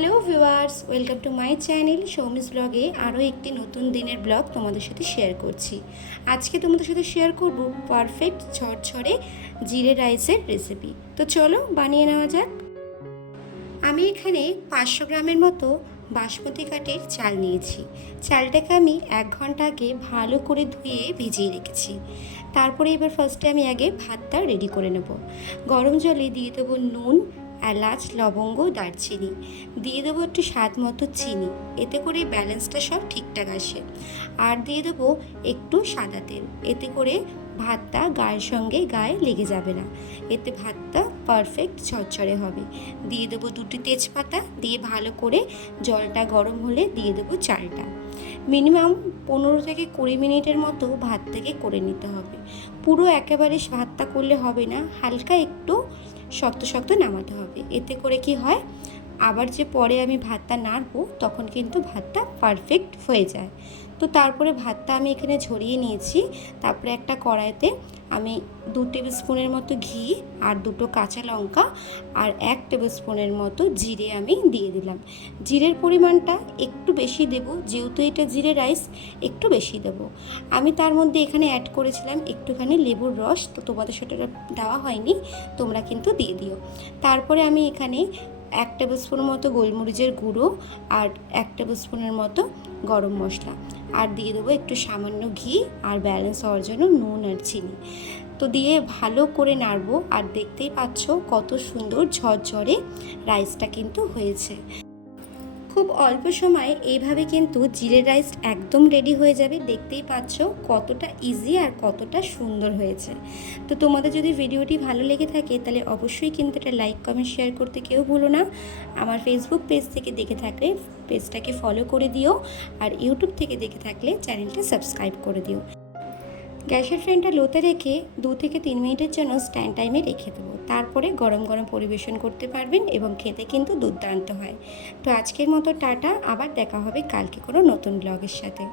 Hello viewers, welcome to my channel Soumi's ব্লগে। আরও একটি নতুন দিনের ব্লগ তোমাদের সাথে শেয়ার করছি। আজকে তোমাদের সাথে শেয়ার করব পারফেক্ট ঝরঝরে জিরে রাইসের রেসিপি। তো চলো বানিয়ে নেওয়া যাক। আমি এখানে 500 গ্রামের মতো বাসমতি কাঠের চাল নিয়েছি। চালটাকে আমি 1 ঘন্টা আগে ভালো করে ধুয়ে ভিজিয়ে রেখেছি। তারপরে এবার ফার্স্টে আমি আগে ভাতটা রেডি করে নেব। গরম জলে দিয়ে দেবো নুন, এলাচ, লবঙ্গ, দারচিনি, দিয়ে দেবো একটু স্বাদ মতো চিনি, এতে করে ব্যালেন্সটা সব ঠিকঠাক আসে। আর দিয়ে দেবো একটু সাদা তেল, এতে করে ভাতটা গায়ের সঙ্গে গায়ে লেগে যাবে না, এতে ভাতটা পারফেক্ট ঝরঝরে হবে। দিয়ে দেবো 2টি তেজপাতা, দিয়ে ভালো করে জলটা গরম হলে দিয়ে দেবো চালটা। মিনিমাম 15 থেকে 20 মিনিটের মতো ভাত থেকে করে নিতে হবে। পুরো একেবারে ভাতটা করলে হবে না, হালকা একটু শক্ত শক্ত নামাতে হবে। এতে করে কি হয়, আবার যে পরে আমি ভাতটা নাড়বো তখন কিন্তু ভাতটা পারফেক্ট হয়ে যায়। তো তারপরে ভাতটা আমি এখানে ঝরিয়ে নিয়েছি। তারপরে একটা কড়াইতে আমি 2 টেবিল স্পুনের মতো ঘি আর 2টো কাঁচা লঙ্কা আর 1 টেবিল স্পুনের মতো জিরে আমি দিয়ে দিলাম। জিরের পরিমাণটা একটু বেশি দেব, যেহেতু এটা জিরে রাইস একটু বেশি দেব। আমি তার মধ্যে এখানে অ্যাড করেছিলাম একটুখানি লেবুর রস, তো তোমাদের সেটা দেওয়া হয়নি, তোমরা কিন্তু দিয়ে দিও। তারপরে আমি এখানে 1 টেবিল স্পুন মতো গোলমরিচের গুঁড়ো আর 1 টেবিল স্পুনের মতো গরম মশলা, আর দিয়ে দেবো একটু সামান্য ঘি আর ব্যালেন্স হওয়ার জন্য নুন আর চিনি। তো দিয়ে ভালো করে নাড়বো। আর দেখতেই পাচ্ছ কত সুন্দর ঝরঝরে রাইসটা কিন্তু হয়েছে। খুব অল্প সময়ে এইভাবে কিন্তু জিরে রাইস একদম রেডি হয়ে যাবে। দেখতেই পাচ্ছ কতটা ইজি আর কতটা সুন্দর হয়েছে। তো তোমাদের যদি ভিডিওটি ভালো লেগে থাকে তাহলে অবশ্যই কিন্তু এটা লাইক, কমেন্ট, শেয়ার করতে কেউ ভুলো না। আমার ফেসবুক পেজ থেকে দেখে থাকলে পেজটাকে ফলো করে দিও, আর ইউটিউব থেকে দেখে থাকলে চ্যানেলটা সাবস্ক্রাইব করে দিও। গ্যাসের ফ্লেমটা লোতে রেখে 2 থেকে 3 মিনিটের জন্য স্ট্যান্ড টাইমে রেখে দেবো। তারপরে গরম গরম পরিবেশন করতে পারবেন এবং খেতে কিন্তু দুর্দান্ত হয়। তো আজকের মতো টাটা, আবার দেখা হবে কালকে কোনো নতুন ব্লগের সাথে।